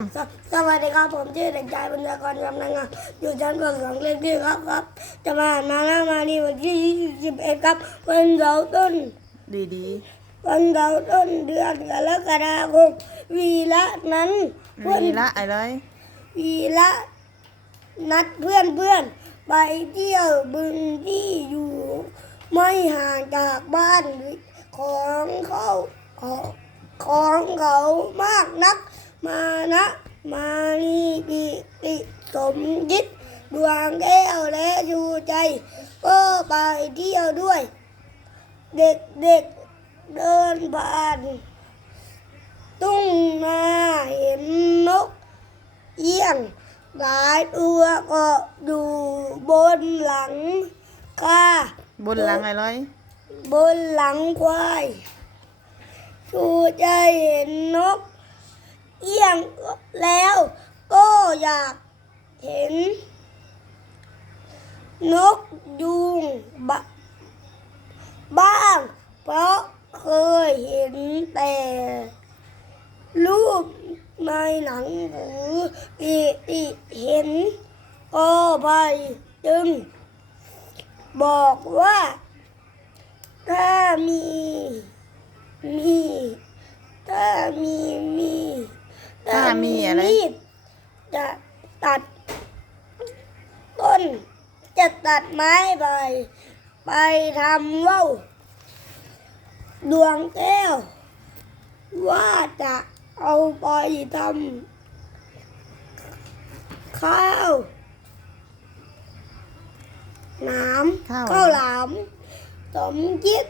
สสวัสดีครับผมชื่อเด็กชายปัญญากรกำลังงานอยู่ชั้นป .2 เลขที่ครับครับ จะมาอ่านมาแล้วมานี่วันที่21ครับวันเสาร์ต้น ดีดีวันเสาร์ต้นเดือนกรกฎาคมวีละนั้นๆเพื่อนมีละอะไรวีละนัดเพื่อนเพื่อนไปเที่ยวบึงที่อยู่ ไม่ห่างจากบ้านของเขาของของเขามากนัก มานะมานี่ดิติสมยิดดวงแก้วและชูใจ ก็ไปเที่ยวด้วย เด็กเด็กๆเดินผ่านตุ้งนาเห็นนกเอี้ยงหลายตัวก็อยู่บนหลังคาบนหลังอะไรบนหลังควายชูจะเห็นนก เอียงแล้วก็อยากเห็น นกยูงบบ้าง เพราะเคยเห็นแต่ รูปในหนังหรือที่ที่เห็น ก็ไปจึง บอกว่า ถ้ามี มี ถ้ามีมี ถ้ามีอะไรมีดจะตัด ต้น จะตัดไม้ไป ไปทำว่าวดวงแก้ว ว่าจะเอาไปทำข้าวหน้ข้าวำข้าวหลามสมคิด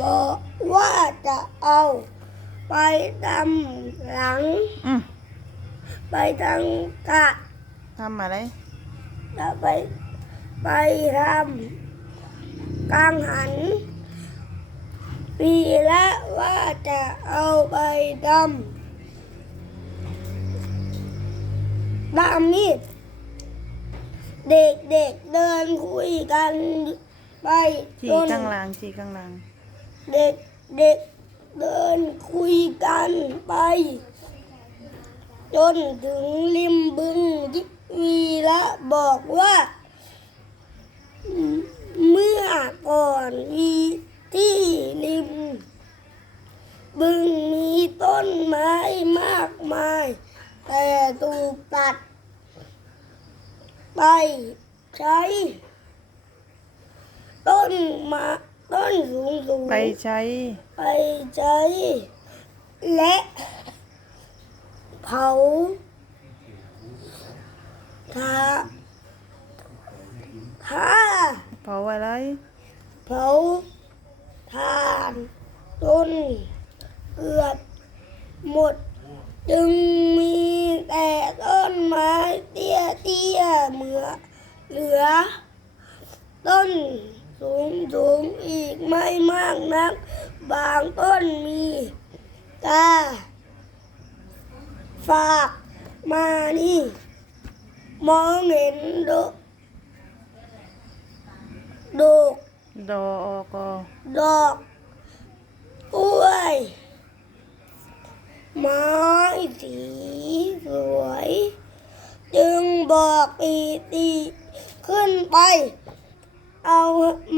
บอกว่าจะเอา ไปทำหลัง อืมไปทำกะทำอะไรจะไปไปทำกังหันปีละว่าจะเอาไปทำดามมีดเด็กเด็กๆเดินคุยกันไปจีจนข้างล่างจีข้างล่าง เด็กเด็ก เดินคุยกันไป จนถึงริมบึงวีละบอกว่า เมื่อก่อนวีที่ริม บึงมีต้นไม้มากมาย แต่ถูกตัด ไปใช้ ต้นไมา ต้นสูงสูงไปใช้ ไปใช้ และเผาทาทาเผาอะไร เผาทานจนเกือบหมด จึงมีแต่ต้นไม้เตี้ยเตี้ยเหมือเหลือต้น สูงสูงอีกไม่มากนัก บางต้นมีตาฝากมานี่ มองเห็นดอกดอกดอกก็ดอกกล้วยไม้สีสวย จึงบอกอีตีขึ้นไป เอา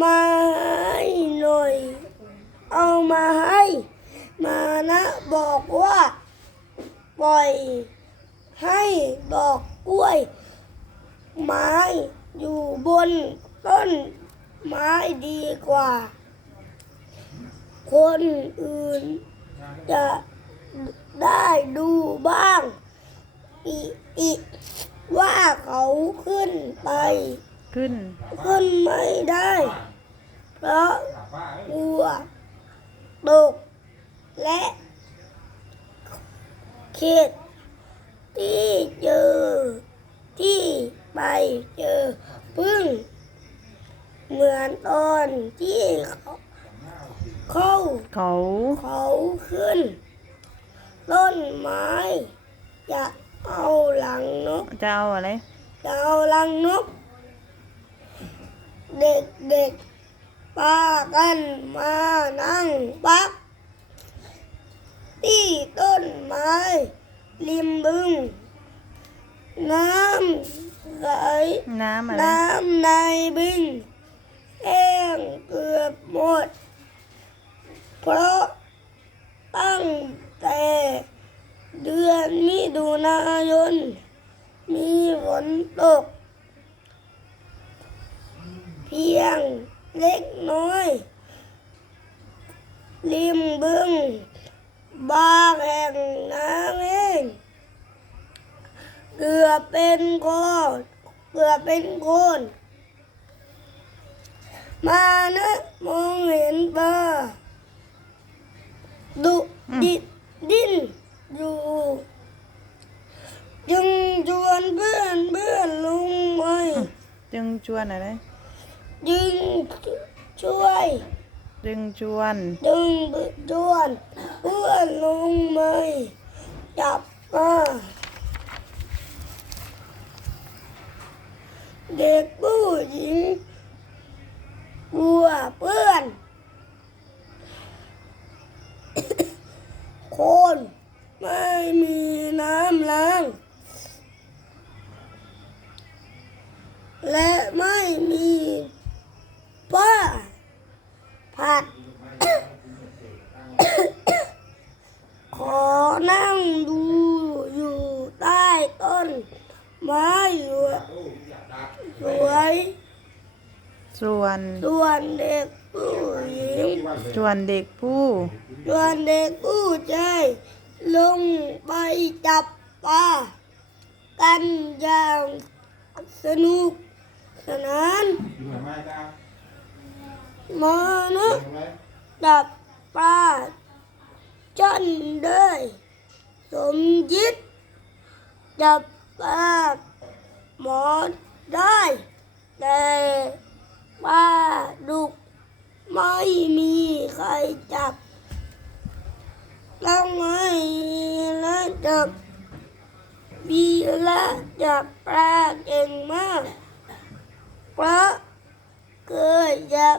มาให้หน่อย เอามาให้ มานะบอกว่า ปล่อย ให้ดอกกล้วย ไม้อยู่บนต้นไม้ดีกว่า คนอื่น จะได้ดูบ้างอีอีว่าเขาขึ้นไป ขึ้น ขึ้นไม่ได้ เพราะกลัวตกและเข็ดที่เจอที่ไปเจอพึ่ง เหมือนตอนที่เขาเข้าเขาเขาขึ้น ต้นไม้ จะเอาหลังนก จะเอาอะไร จะเอาลังนก เด็กเด็กๆป้ากันมานั่งปัก ที่ต้นไม้ริมบึง น้ำไหลน้ำอะไร น้ำในบึงแห้งเกือบหมด เพราะตั้งแต่เดือนมิถุนายน มีฝนตกเพียงเล็กน้อย ริมบึงบางแห่งน้ำเองเกือบเป็นโคนเกือบเป็นโคนมานะมองเห็นปลาดุดิดดิ้นอยู่จึงชวนเพื่อนเพื่อนลุงไว้จึงชวนอะไร จึงช่วยจึงชวนจึงชวนเพื่อนลุงไม่จับมาเด็กผู้หญิงกลัวเพื่อน คนไม่มีน้ำล้าง และไม่มี ป้าผัด ขอนั่งดูอยู่ใต้ต้นไม้อยู่สวย ส่วน ส่วนเด็กผู้หญิงชวนเด็กผู้ ส่วนเด็กผู้ชายลงไปจับปลากันอย่างสนุกสนานอยู่ไหน มาจ้ามานะเห็นไหมจับปลาจนได้สมยิดจับปลาหมอได้แต่ปลาดุกไม่มีใครจับต้องให้และจับบีและจับปลาเก่งมากเพราะเคยจับ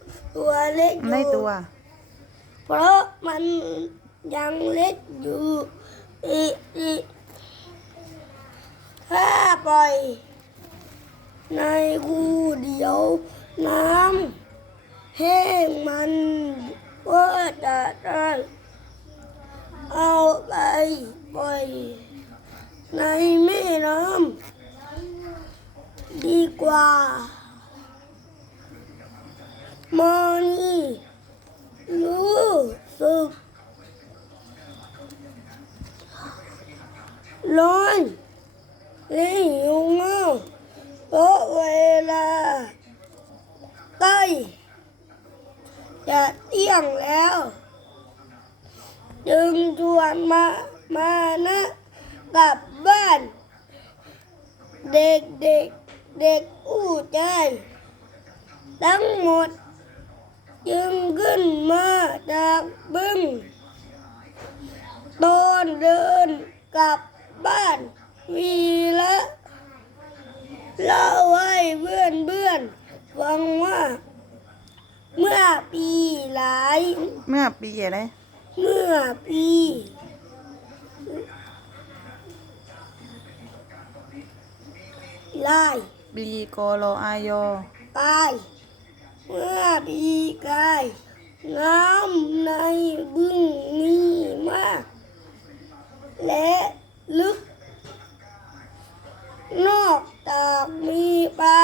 ติเอาไปปล่อยให้ในในคูข้างบ้านเพราะมันยังตัวอยู่ตัวเล็กอยู่ในตัว เพราะมันยังเล็กอยู่อีกอีกถ้าปล่อยในคูเดียวน้ำแห้งมันก็จะได้เอาไปปล่อยในแม่น้ำดีกว่า มอนี่รู้สึกร้อนและหิวเงเพราะเวลาใกล้จะเที่ยงแล้ว จึงชวนมามานะกลับบ้าน เด็กเด็กเด็กอู้ใจ ทั้งหมด จึงขึ้นมาจากบึงตอนเดินกลับบ้านวีละเล่าให้เพื่อนเพื่อนๆฟังว่า เมื่อปีหลาย เมื่อปีอะไร เมื่อปีหลายปีกรออายอกายเมื่อ ปีกายน้ำในบึงนี้มาก และลึก นอกจากมีปลา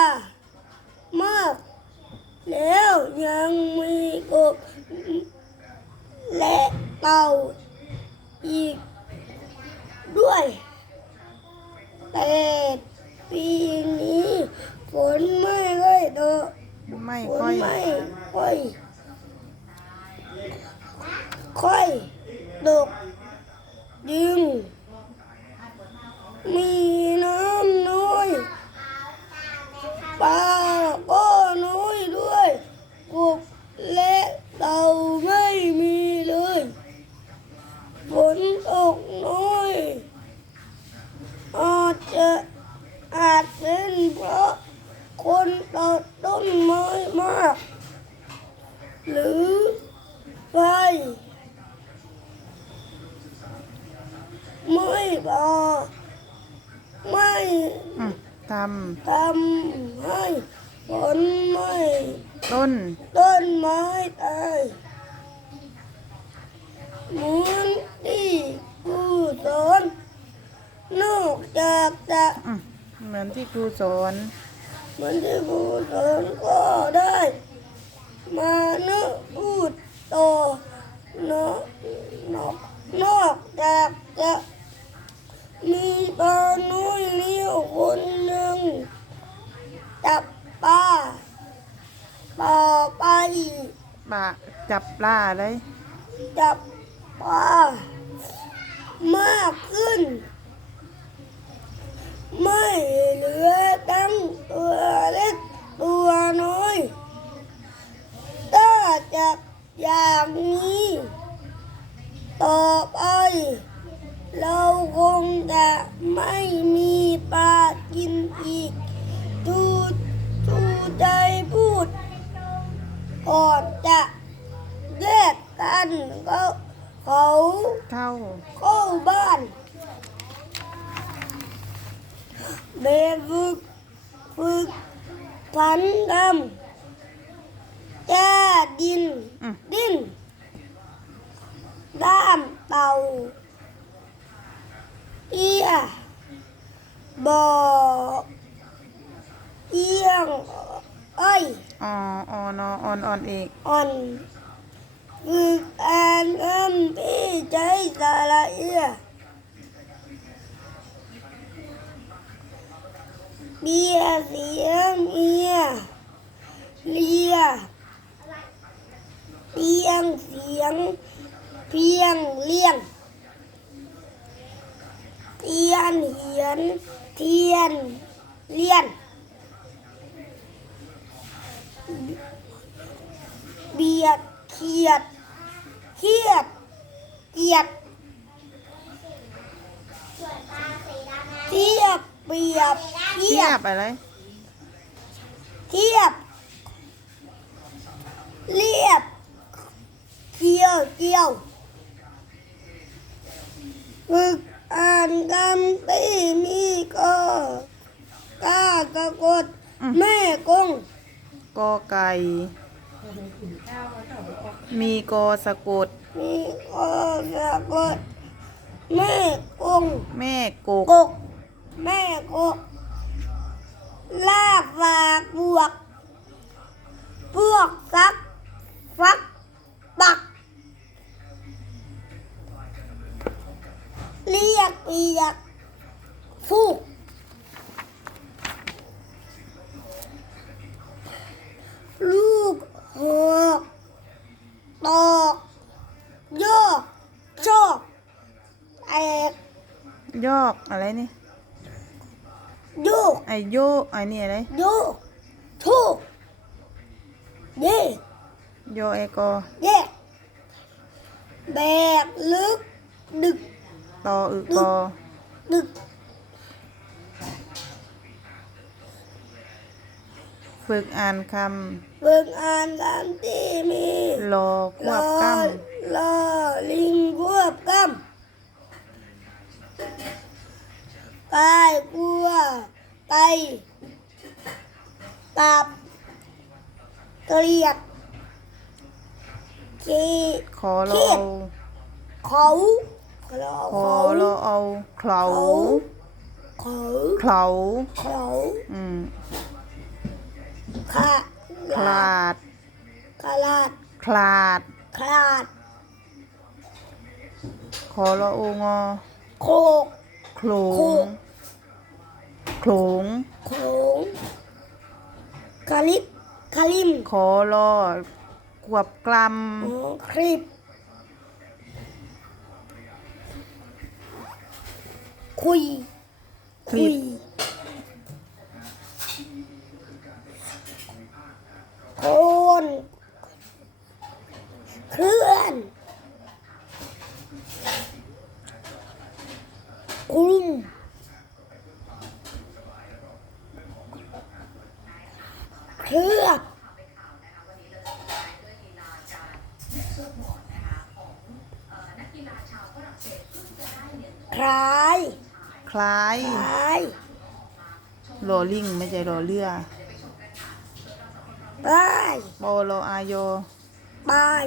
มาก แล้วยังมีกบและเต่าอีกด้วย แต่ปีนี้ฝนไม่ค่อยตก ไม่ค่อยไม่ค่อยค่อยดกยิงมีน้ำน้อยปลาก็น้อยด้วยกบและเต่าไม่มีเลยฝนตกน้อยอาจจะอาจเป็นเพราะคนตก มืมาก หรือไรไม่บอกไม่ทำทำให้ผลไม่ต้น ต้นไม้ตายเหมือนที่ผู้สอนนอกจากจะเหมือนที่ครูสอน เหมือนที่ผู้สอนก็ได้ มานึกพูดต่อนอกนอกนอกจากจะมีปลาน้อยเลี้ยวคนหนึ่งจับปลาต่อไป ปลาจับปลาเลยจับปลามากขึ้น ไม่เหลือตั้งตัวเล็กตัวน้อยถ้าจะอย่างนี้ ต่อไป เราคงจะไม่มีปลากินอีกจูจูใจพูดก่อนจะแยกกันก็เขาเข้าเข้าบ้าน เบฝึกฝึกพันดำจ้าดินอืมดิ้นด้ามเต่าเอียบอกเอียงเอ้ยอ๋อออนออ่อนอ่อนเอกอ่อนฝึกอ่านคำที่ใช้สระเอีย เบียเสียงเมียเลียเตียงเสียง เพียงเลี่ยงเทียนเหียนเทียนเลียนเบียดเขียดเครียดเกียดเทียบ เปรียบเทีเทียยบบอะไร เทียบ เรียบเกี่ยวเกี่ยวฝึกอ่านคำที่มีก็กล้าสะกดอืม แม่กงกอไก่ มีกอสะกด มีก็สะกดแม่กงแม่กกกก แม่กกลากฝากบวก พวกซักฟักปัก เรียกเปียกฟูกลูกหอกตอกโยกชอกแอก ยอกอะไรนี่ กไอโยไอนี่อะไรโยทูกเย่โยไอกอเย่แบกลึก ดึก ตออึกอดึก ฝึกอ่านคเบิ่งอ่านตามที่มีำรอควบกลอลิงควบกำกายกลัว ไตตับเกลียดขีำขอรอเครียดเอาเขาเขาขอรอเอาเข่าเขาเข่าเขาอืมขาคลาดขลาดคลาดขลาดขอรอโองอโคกโขลโขงโข ลงโขงคาลิปคาลิมขอรอควบกลอ๋อคลิป คุยำคลิปโคน เคลื่อนคลุม เคลือบคลาายคล้าย คล้ายโรลลิงไม่ใช่รอเรือปลายโปโลอายโยปลาย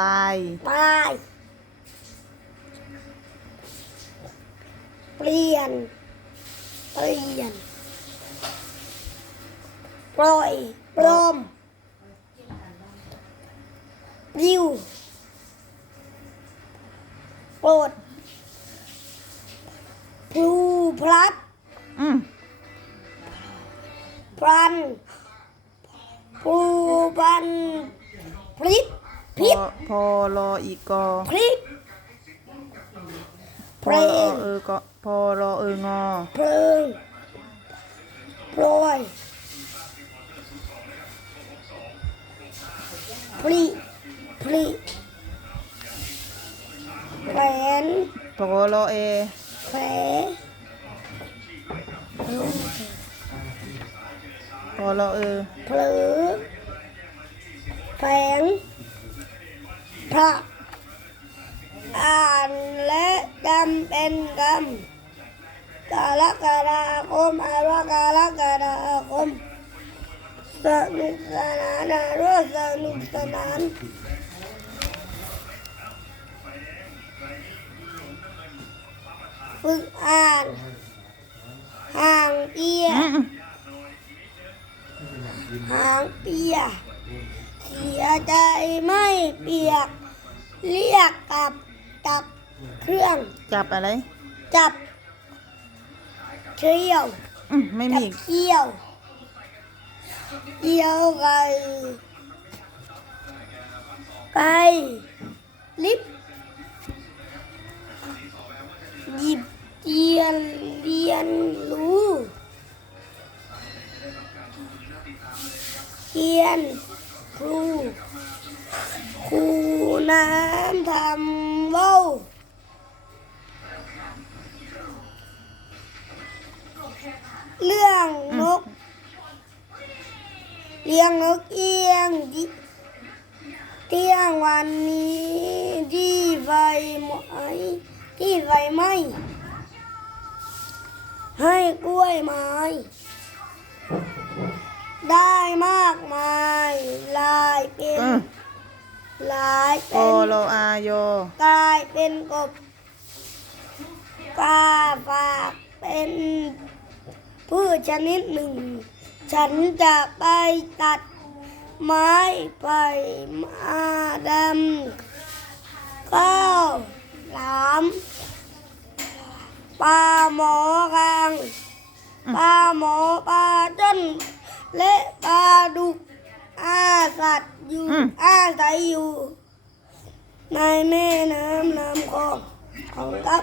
ลายปลาย เปลี่ยน เปลี่ยน ปล่อยปลอมริวโปรดพลูพลัดอืมพลันพลูพันพริษพพิษอพอรออีกกอพริษพอรอเออก็พอรอเอองอเพลิงโปรย พลีพลีแหวนพอรอเอแผลพอรอเออเผลอแฝงพระอ่านและจำเป็นกรรมกาลกฎาคมอาวกาลกฎาคม สนุกสนานอารมณ์สนุกสนานฝึกอ่านห่างเอียอืมหางเปียเสียใจไม่เปียก เรียกกลับจับเครื่อง จับอะไร จับเที่ยวไม่จัมีบเที่ยว เที่ยวไก่ไก่ลิบหยิบเทียนเรียนรู้เทียนครูครูน้ำทำว้าเรื่องนก เลี้ยงนกเอียงดิเที่ยงวันนี้ที่ไฟไหม้ที่ไฟไหม้ให้กล้วยไม้ ได้มากมายลายเป็นอืมลายพเป็อนรออาโยกลายเป็นกบกาฝากเป็นพืชชนิดหนึ่ง ฉันจะไปตัดไม้ไปมาดำข้าวหลามปลาหมอกลางปลาหมอปลาจ้นและปลาดุกอาสัตว์อยู่อืมอาศัยอยู่ ในแม่น้ำลำคลองของครับ